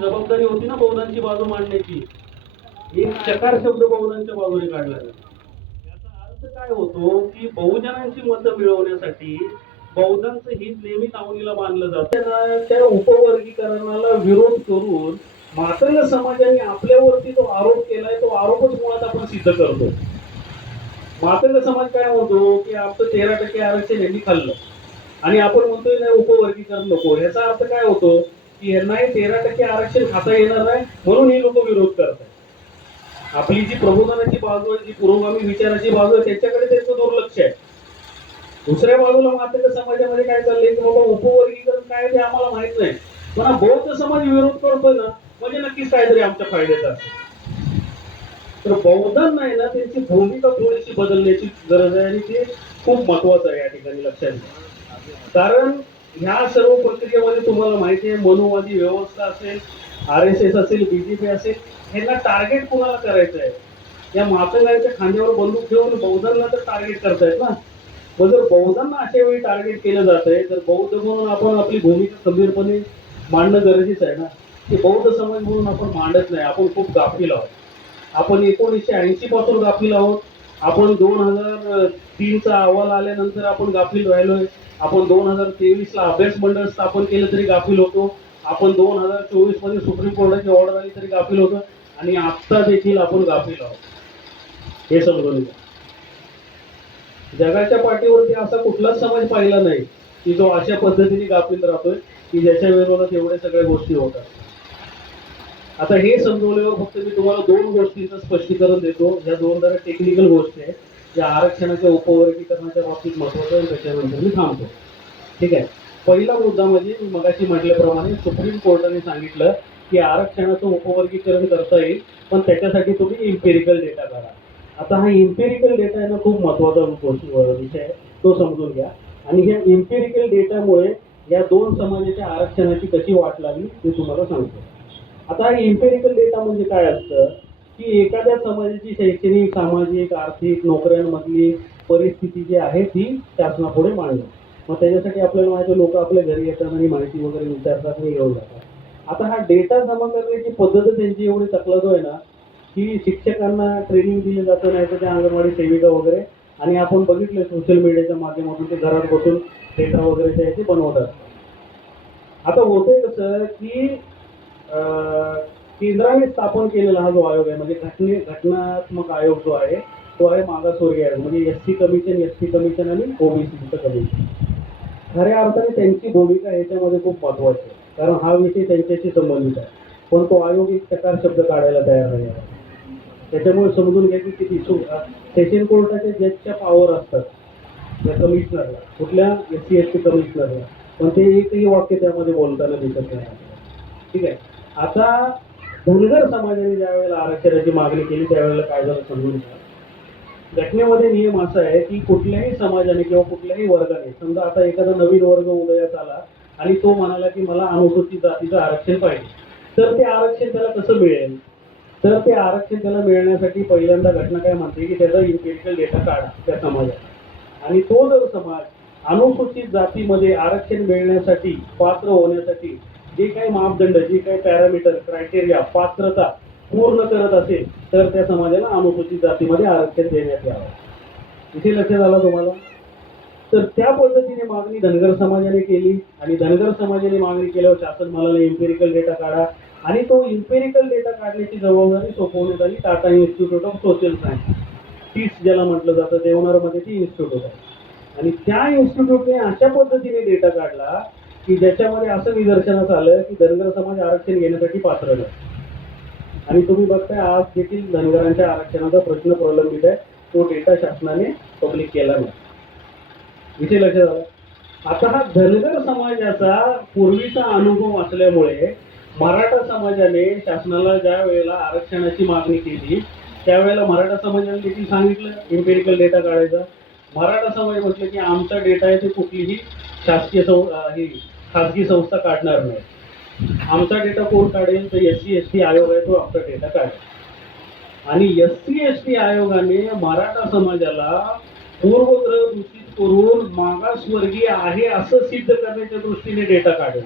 जबाबदारी होती ना बहुधांची बाजू मांडण्याची, एक चकार शब्द बहुधांच्या बाजूने काढला जातो. याचा अर्थ काय होतो की बहुजनांची मतं मिळवण्यासाठी बहुधांचं हित नेहमी दावणीला बांधलं जातं. त्या उपवर्गीकरणाला विरोध करून मातंग समाजाने आपल्यावरती जो आरोप केलाय तो आरोपच मुळात आपण सिद्ध करतो. मातंग समाज काय म्हणतो की आपलं 13% आरक्षण यांनी खाल्लं आणि आपण म्हणतोय नाही उपवर्गीकरण नको. याचा अर्थ काय होतो की यांनाही 13% आरक्षण खाता येणार नाही म्हणून ही लोक विरोध करतात. आपली जी प्रबोधनाची बाजू आहे, जी पुरोगामी विचाराची बाजू आहे, त्याच्याकडे त्यांचं दुर्लक्ष आहे. दुसऱ्या बाजूला मातंग समाजामध्ये काय चाललंय की बाबा उपवर्गीकरण काय ते आम्हाला माहित नाही, पण बौद्ध समाज विरोध करतोय ना म्हणजे नक्कीच काहीतरी आमच्या फायद्याचं असेल. तर बौद्धांना आहे ना त्यांची भूमिका थोडीशी बदलण्याची गरज आहे आणि ते खूप महत्वाचं आहे या ठिकाणी लक्षात घ्या. कारण ह्या सर्व प्रक्रियेमध्ये तुम्हाला माहिती आहे मनुवादी व्यवस्था असेल, RSS असेल, BJP असेल, ह्यांना टार्गेट कोणाला करायचं आहे? या मातंगांच्या खांद्यावर बंदूक ठेवून बौद्धांना तर टार्गेट करतायत ना. मग जर बौद्धांना अशा वेळी टार्गेट केलं जात आहे तर बौद्ध म्हणून आपण आपली भूमिका खंबीरपणे मांडणं गरजेचं आहे ना. की बौद्ध समाज म्हणून आपण मांडत नाही, आपण खूप गाफील आहोत. आपण 1980 पासून गाफील आहोत. आपण 2003चा अहवाल आल्यानंतर आपण गाफील राहिलोय. आपण 2023 ला अभ्यास मंडळ स्थापन केलं तरी गाफील होतो. आपण 2024 मध्ये सुप्रीम कोर्टाची ऑर्डर आली तरी गाफील होतो आणि आता देखील आपण गाफील आहोत. हे समजून घ्या. जगाच्या पाठीवरती असा कुठलाच समाज पाहिला नाही की जो अशा पद्धतीने गाफील राहतोय की ज्याच्या विरोधात एवढ्या सगळ्या गोष्टी होतात. आता हे समजवल्यावर फक्त मी तुम्हाला दोन गोष्टींचं स्पष्टीकरण देतो. ह्या दोन जरा टेक्निकल गोष्टी आहेत ज्या आरक्षणाच्या उपवर्गीकरणाच्या बाबतीत महत्वाचं आहे. त्याच्यानंतर मी थांबतो. ठीक आहे. पहिला मुद्दा म्हणजे मी मगाशी म्हटल्याप्रमाणे सुप्रीम कोर्टाने सांगितलं की आरक्षणाचं उपवर्गीकरण करता येईल पण त्याच्यासाठी तुम्ही इम्पेरिकल डेटा काढा. आता हा इम्पेरिकल डेटा आहे ना खूप महत्वाचा विषय आहे, तो समजून घ्या. आणि ह्या इम्पेरिकल डेटामुळे या दोन समाजाच्या आरक्षणाची कशी वाट लागली ते तुम्हाला सांगतो. आता इम्पेरिकल डेटा म्हणजे काय असतं की एखाद्या समाजाची शैक्षणिक, सामाजिक, आर्थिक, नोकऱ्यांमधली परिस्थिती जी आहे ती शासनापुढे मांडणं. मग त्याच्यासाठी आपल्याला माहिती लोक आपल्या घरी येतात आणि माहिती वगैरे विचारतात आणि घेऊन जातात. आता हा डेटा जमा करण्याची पद्धत त्यांची एवढी तकलादो आहे ना की शिक्षकांना ट्रेनिंग दिलं जातं, नाही तर त्या अंगणवाडी सेविका वगैरे, आणि आपण बघितलं सोशल मीडियाच्या माध्यमातून ते घरात बसून डेटा वगैरे त्याचे बनवतात. आता होतंय कसं की केंद्राने स्थापन केलेला हा जो आयोग आहे म्हणजे घटनात्मक आयोग जो आहे तो आहे मागासवर्गीय आयोग, म्हणजे SC कमिशन आणि OBC कमिशन. खऱ्या अर्थाने त्यांची भूमिका याच्यामध्ये खूप महत्वाची आहे कारण हा विषय त्यांच्याशी संबंधित आहे. पण तो आयोग एक चकार शब्द काढायला तयार नाही आहे. त्याच्यामुळे समजून घ्या की किती सेशन कोर्टाच्या जजच्या पॉवर असतात त्या कमिशनरला, कुठल्या SC ST कमिशनरला, पण ते एकही वाक्य त्यामध्ये बोलताना दिसत नाही. ठीक आहे. आता धनगर समाजाने ज्या वेळेला आरक्षणाची मागणी केली त्यावेळेला काय झालं समजून घ्या. घटनेमध्ये नियम असा आहे की कुठल्याही समाजाने किंवा कुठल्याही वर्गाने, समजा आता एखादा नवीन वर्ग उदयास आला आणि तो म्हणाला की मला अनुसूचित जातीचं आरक्षण पाहिजे, तर ते आरक्षण त्याला कसं मिळेल? तर ते आरक्षण त्याला मिळण्यासाठी पहिल्यांदा घटना काय म्हणते की त्याचा इम्पेरिकल डेटा काढा त्या समाजात. आणि तो जर समाज अनुसूचित जातीमध्ये आरक्षण मिळण्यासाठी, पात्र होण्यासाठी जे काही मापदंड, जे काही पॅरामीटर, क्रायटेरिया, पात्रता पूर्ण करत असेल तर त्या समाजाला अनुसूचित जातीमध्ये आरक्षण देण्यात यावं. इथे लक्षात आलं तुम्हाला? तर त्या पद्धतीने मागणी धनगर समाजाने केली आणि धनगर समाजाने मागणी केल्यावर शासन म्हणाले इम्पेरिकल डेटा काढा आणि तो इम्पेरिकल डेटा काढण्याची जबाबदारी सोपवण्यात आली Tata institute of social science, TISS ज्याला म्हटलं जातं, देवनारमध्ये ती इन्स्टिट्यूट आहे. आणि त्या इन्स्टिट्यूटने अशा पद्धतीने डेटा काढला की ज्याच्यामध्ये असं निदर्शनास आलं की धनगर समाज आरक्षण घेण्यासाठी पात्र नाही. आणि तुम्ही बघताय आज देखील धनगरांच्या आरक्षणाचा प्रश्न प्रलंबित आहे. तो डेटा शासनाने पब्लिक केला नाही. इथे लक्षात आलं. आता हा धनगर समाजाचा पूर्वीचा अनुभव असल्यामुळे मराठा समाजाने शासनाला ज्या वेळेला आरक्षणाची मागणी केली त्यावेळेला मराठा समाजाने देखील सांगितलं इम्पेरिकल डेटा काढायचा. मराठा समाज म्हटलं की आमचा डेटा आहे ते कुठलीही शासकीय खासगी संस्था काढणार नाही. आमचा डेटा कोण काढेल तर SC ST आयोग आहे तो आमचा डेटा काढेल. आणि SC ST आयोगाने मराठा समाजाला पूर्वग्रह दूषित करून मागासवर्गीय आहे असं सिद्ध करण्याच्या दृष्टीने डेटा काढला.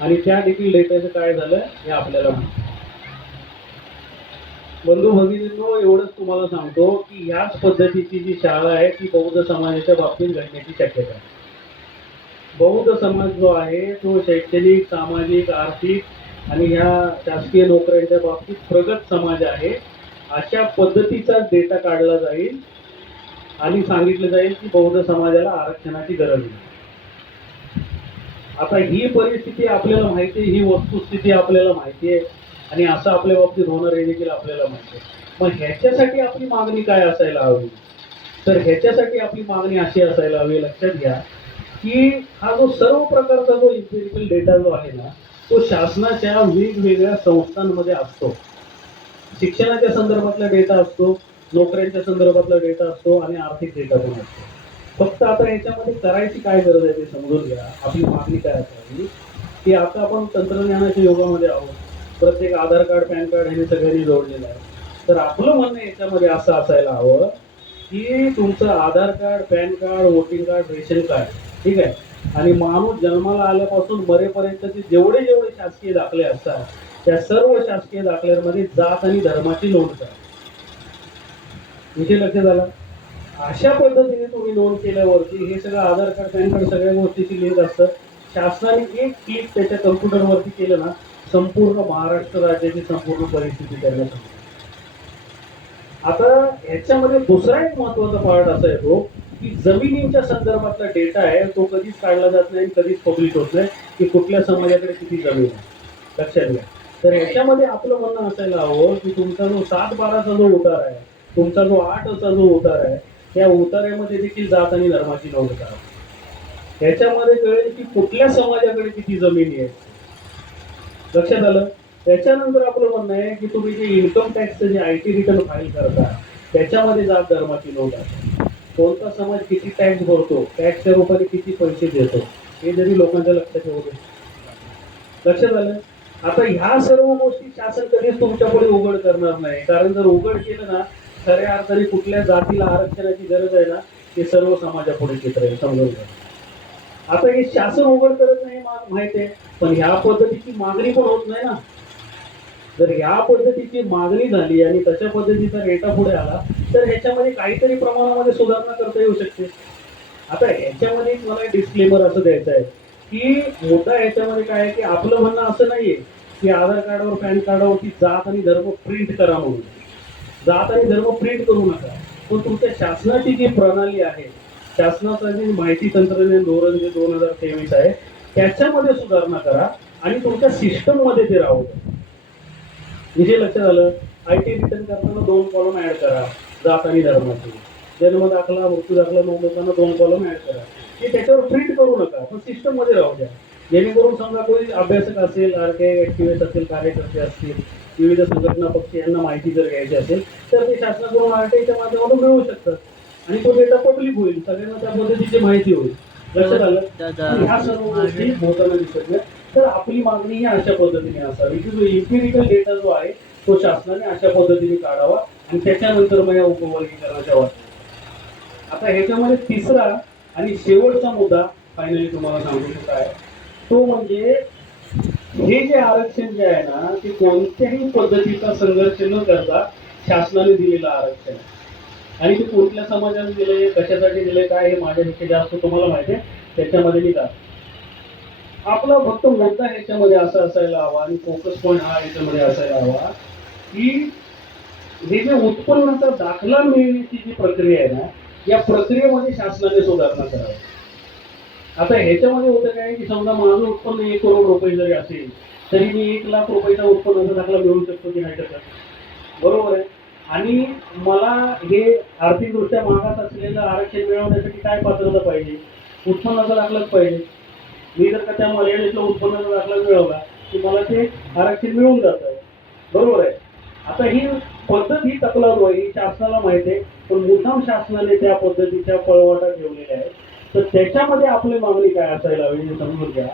आणि त्या देखील डेटाचं काय झालं हे आपल्याला माहिती. बंधू भगिनींनो, एवढंच तुम्हाला सांगतो की ह्याच पद्धतीची जी शाळा आहे ती बौद्ध समाजाच्या बाबतीत घडण्याची शक्यता आहे. बौद्ध समाज जो आहे तो शैक्षणिक, सामाजिक, आर्थिक आणि ह्या शासकीय नोकऱ्यांच्या बाबतीत प्रगत समाज आहे. अशा पद्धतीचा डेटा काढला जाईल आणि सांगितलं जाईल की बौद्ध समाजाला आरक्षणाची गरज नाही. आता ही परिस्थिती आपल्याला माहिती आहे, ही वस्तुस्थिती आपल्याला माहिती आहे आणि असं आपल्या बाबतीत होणार हे देखील आपल्याला माहिती आहे. मग ह्याच्यासाठी आपली मागणी काय असायला हवी? तर ह्याच्यासाठी आपली मागणी अशी असायला हवी, लक्षात घ्या की हा जो सर्व प्रकारचा जो इम्पेरिकल डेटा जो आहे ना, तो शासनाच्या वेगवेगळ्या संस्थांमध्ये असतो. शिक्षणाच्या संदर्भातला डेटा असतो, नोकऱ्यांच्या संदर्भातला डेटा असतो आणि आर्थिक डेटा पण असतो. फक्त आता याच्यामध्ये करायची काय गरज आहे ते समजून घ्या. आपली मागणी काय असावी की आता आपण तंत्रज्ञानाच्या युगामध्ये आहोत. प्रत्येक आधार कार्ड, पॅन कार्ड हे सगळ्यांनी जोडलेलं आहे. तर आपलं म्हणणं याच्यामध्ये असं असायला हवं की तुमचं Aadhaar card, PAN card, voting card, ration card, ठीक आहे, आणि माणूस जन्माला आल्यापासून मरेपर्यंतचे जेवढे जेवढे शासकीय दाखले असतात त्या सर्व शासकीय दाखल्यांमध्ये जात आणि धर्माची नोंद करा. विषय लक्षात आला? अशा पद्धतीने तुम्ही नोंद केल्यावरती हे सगळं आधार कार्ड, पॅन कार्ड सगळ्या गोष्टीची लिंक असतं. शासनाने एक क्लिक त्याच्या कम्प्युटरवरती केलं ना, संपूर्ण महाराष्ट्र राज्याची संपूर्ण परिस्थिती त्यांना समजते. आता ह्याच्यामध्ये दुसरा एक महत्वाचा पार्ट असा येतो की जमिनींच्या संदर्भातला डेटा आहे तो कधीच काढला जात नाही, कधीच पब्लिश होत नाही की कुठल्या समाजाकडे किती जमीन आहे. लक्षात घ्या. तर ह्याच्यामध्ये आपलं म्हणणं असायला हवं की तुमचा जो 7-12चा जो उतार आहे, तुमचा जो 8चा जो उतार आहे, त्या उतार्यामध्ये देखील जात आणि धर्माची नोंद करा. त्याच्यामध्ये कळेल की कुठल्या समाजाकडे किती जमिनी आहे. लक्षात आलं? त्याच्यानंतर आपलं म्हणणं आहे की तुम्ही जे इन्कम टॅक्सचं जे IT रिटर्न फाईल करता त्याच्यामध्ये जात धर्माची नोंद आहे. कोणता समाज किती टॅक्स भरतो, टॅक्सच्या रूपाने किती पैसे देतो, हे जरी लोकांच्या लक्षात येऊ दे. लक्षात आलं? आता ह्या सर्व गोष्टी शासन कधीच तुमच्या पुढे उघड करणार नाही. कारण जर उघड केलं ना, खऱ्या अर्थाने कुठल्या जातीला आरक्षणाची गरज आहे ना, ते सर्व समाजापुढे चित्र आहे, समजून घ्या. आता हे शासन उघड करत नाही माहिती आहे, पण ह्या पद्धतीची मागणी पण होत नाही ना. जर ह्या पद्धतीची मागणी झाली आणि तशा पद्धतीचा डेटा पुढे आला तर ह्याच्यामध्ये काहीतरी प्रमाणामध्ये सुधारणा करता येऊ शकते. आता ह्याच्यामध्ये मला डिस्क्लेमर असं द्यायचं आहे की मुद्दा ह्याच्यामध्ये काय आहे की आपलं म्हणणं असं नाहीये की आधार कार्डावर, पॅन कार्डावरती जात आणि धर्म प्रिंट करा म्हणून. जात आणि धर्म प्रिंट करू नका, पण तुमच्या शासनाची जी प्रणाली आहे, शासनाचं जे माहिती तंत्रज्ञान धोरण जे 2023 आहे त्याच्यामध्ये सुधारणा करा आणि तुमच्या सिस्टम मध्ये ते राहू द्या. विषय लक्षात आलं? IT रिटर्न करताना 2 कॉलम ऍड करा जात आणि धर्माचे. जन्म दाखला, मृत्यू दाखला नोंदवताना 2 कॉलम ऍड करा. ते त्याच्यावर प्रिंट करू नका, पण सिस्टम मध्ये राहू द्या. जेणेकरून समजा कोणी अभ्यासक असेल, RTI ऍक्टिव्हिस्ट असेल, कार्यकर्ते असतील, विविध संघटना पक्ष यांना माहिती जर घ्यायची असेल तर ते शासनाकडून RTIच्या माध्यमातून मिळवू शकतात आणि तो डेटा पब्लिक होईल, सगळ्यांना त्या पद्धतीची माहिती होईल. लक्षात आलं? ह्या सर्व गोष्टी होताना दिसत नाही. तर आपली मागणी ही अशा पद्धतीने असावी की जो इम्पिरिकल डेटा जो आहे तो शासनाने अशा पद्धतीने काढावा आणि त्याच्यानंतर मग या उपवर्गीकरणाच्या वाटतात. आता ह्याच्यामध्ये तिसरा आणि शेवटचा मुद्दा फायनली तुम्हाला सांगू काय, तो म्हणजे हे जे आरक्षण जे आहे ना ते कोणत्याही पद्धतीचा संघर्ष न करता शासनाने दिलेलं आरक्षण आहे. आणि ते कुठल्या समाजाने दिले, कशासाठी दिले, काय हे माझ्यापेक्षा जास्त तुम्हाला माहिती आहे. त्याच्यामध्ये मी का आपला फक्त मुद्दा ह्याच्यामध्ये असा असायला हवा आणि फोकस पॉईंट हा याच्यामध्ये असायला हवा की हे जे उत्पन्नाचा दाखला मिळण्याची जी प्रक्रिया आहे ना, या प्रक्रियेमध्ये शासनाने सुधारणा करावी. आता ह्याच्यामध्ये होतं काय की समजा माझं उत्पन्न 1 करोड रुपये जरी असेल तरी मी 1 लाख रुपयाचा उत्पन्नाचा दाखला मिळवू शकतो की नाही शकत? बरोबर आहे. आणि मला हे आर्थिकदृष्ट्या मागास असलेलं आरक्षण मिळवण्यासाठी काय पात्रता पाहिजे? उत्पन्नाचा दाखलाच पाहिजे. मी जर का त्या मर्यादेतला उत्पन्नाचा दाखला मिळवला की मला ते आरक्षण मिळून जातं. बरोबर आहे. आता ही पद्धत ही तकलाद ही शासनाला माहिती आहे, पण मुद्दाम शासनाने त्या पद्धतीच्या पळवाटा ठेवलेल्या आहेत. तर त्याच्यामध्ये आपली मागणी काय असायला हवी हे समजून घ्या.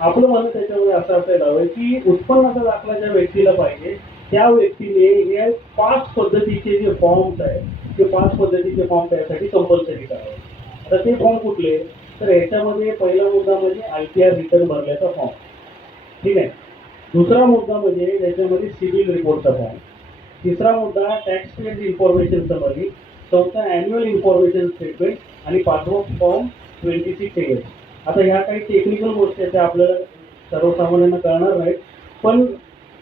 आपलं म्हणणं त्याच्यामध्ये असं असायला हवं की उत्पन्नाचा दाखला ज्या व्यक्तीला पाहिजे त्या व्यक्तीने हे 5 पद्धतीचे जे फॉर्म्स आहेत ते 5 पद्धतीचे फॉर्म त्यासाठी कंपल्सरी करावे. आता ते फॉर्म कुठले? तर याच्यामध्ये पहिला मुद्दा म्हणजे ITR रिटर्न भरल्याचा फॉर्म. ठीक आहे. दुसरा मुद्दा म्हणजे त्याच्यामध्ये सिबिल रिपोर्टचा फॉर्म. तिसरा मुद्दा टॅक्स पेड इन्फॉर्मेशन समरी. चौथा ॲन्युअल इन्फॉर्मेशन स्टेटमेंट आणि पाचवा फॉर्म 26A. आता ह्या काही टेक्निकल गोष्टी आहेत त्या आपल्याला सर्वसामान्यांना कळणार नाहीत, पण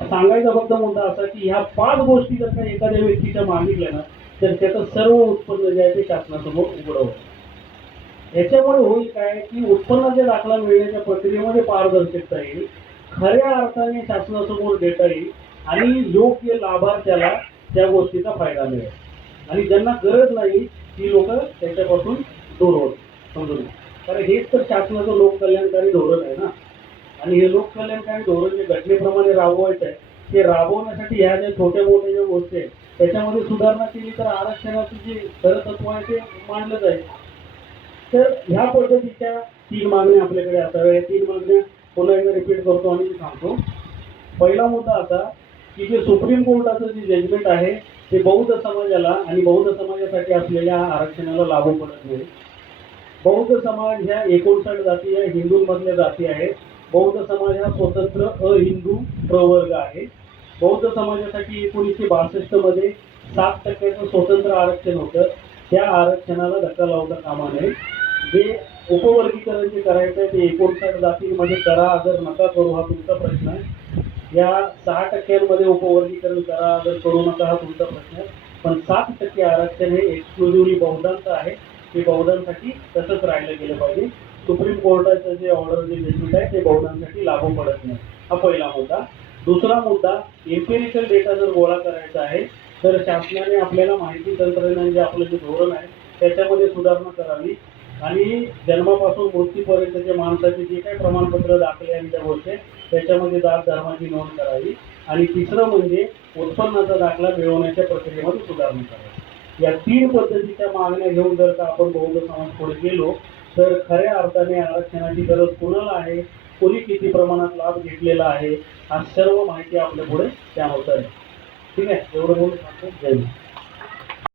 सांगायचा फक्त मुद्दा असा की ह्या 5 गोष्टी जर का एखाद्या व्यक्तीच्या मागितल्या ना, तर त्याचं सर्व उत्पन्न जे आहे ते शासनासमोर उघड होतं. याच्यामुळे होईल काय की उत्पन्नाचा दाखला मिळण्याच्या प्रक्रियेमध्ये पारदर्शकता येईल, खऱ्या अर्थाने शासनासमोर डेटा येईल आणि योग्य लाभार्थ्याला त्या गोष्टीचा फायदा मिळेल आणि ज्यांना गरज नाही ती लोक त्याच्यापासून दूर होत. समजून घ्या. कारण हेच तर शासनाचं लोककल्याणकारी धोरण आहे ना. आणि हे लोककल्याणकारी धोरण जे घटनेप्रमाणे राबवायचं आहे ते राबवण्यासाठी ह्या ज्या छोट्या मोठ्या ज्या गोष्टी आहेत त्याच्यामध्ये सुधारणा केली तर आरक्षणाचं जे खरं तत्व आहे ते मांडलं जाईल. तर ह्या पद्धतीच्या 3 मागण्या आपल्याकडे असाव्या. या 3 मागण्या पुन्हा एकदा रिपीट करतो आणि मी सांगतो. पहिला मुद्दा असा की जे सुप्रीम कोर्टाचं जे जजमेंट आहे ते बौद्ध समाजाला आणि बौद्ध समाजासाठी असलेल्या आरक्षणाला लागू पडत नाही. बौद्ध समाज ह्या 59 जाती या हिंदूंमधल्या जाती आहेत. बौद्ध समाज हा स्वतंत्र अहिंदू प्रवर्ग आहे. बौद्ध समाजासाठी 1962 मध्ये 7% स्वतंत्र आरक्षण होतं. त्या आरक्षणाला धक्का लावता कामा नये. जे उपवर्गीकरण जे करायचं आहे ते 59 जातींमध्ये करा, अगर नका करू हा तुमचा प्रश्न आहे. या 6% उपवर्गीकरण करा, अगर करू नका हा तुमचा प्रश्न आहे. पण 7% आरक्षण हे एक्सक्लुझिव्हली बौद्धांचं आहे. ते बौद्धांसाठी तसंच राहिलं गेलं पाहिजे. सुप्रीम कोर्टाचं जे ऑर्डर जे जजमेंट आहे ते बौद्धांसाठी लागू पडत नाही. हा पहिला मुद्दा. दुसरा मुद्दा, एम्पिरिकल डेटा जर गोळा करायचा आहे तर शासनाने आपल्याला माहिती तंत्रज्ञान जे आपलं जे धोरण आहे त्याच्यामध्ये सुधारणा करावी आणि जन्मापासून मृत्यूपर्यंतच्या माणसाचे जे काही प्रमाणपत्र दाखले आणि त्या गोष्टी त्याच्यामध्ये जात धर्माची नोंद करावी. आणि तिसरं म्हणजे उत्पन्नाचा दाखला मिळवण्याच्या प्रक्रियेमध्ये सुधारणा करावी. या 3 पद्धतीच्या मागण्या घेऊन जर का आपण बौद्ध समाज पुढे गेलो तर खऱ्या अर्थाने आरक्षणाची गरज कुणाला आहे, कोणी किती प्रमाणात लाभ घेतलेला आहे, हा सर्व माहिती आपल्या पुढे त्यानुसार आहे. ठीक आहे. एवढं बोलून सांगतो. जय हिंद.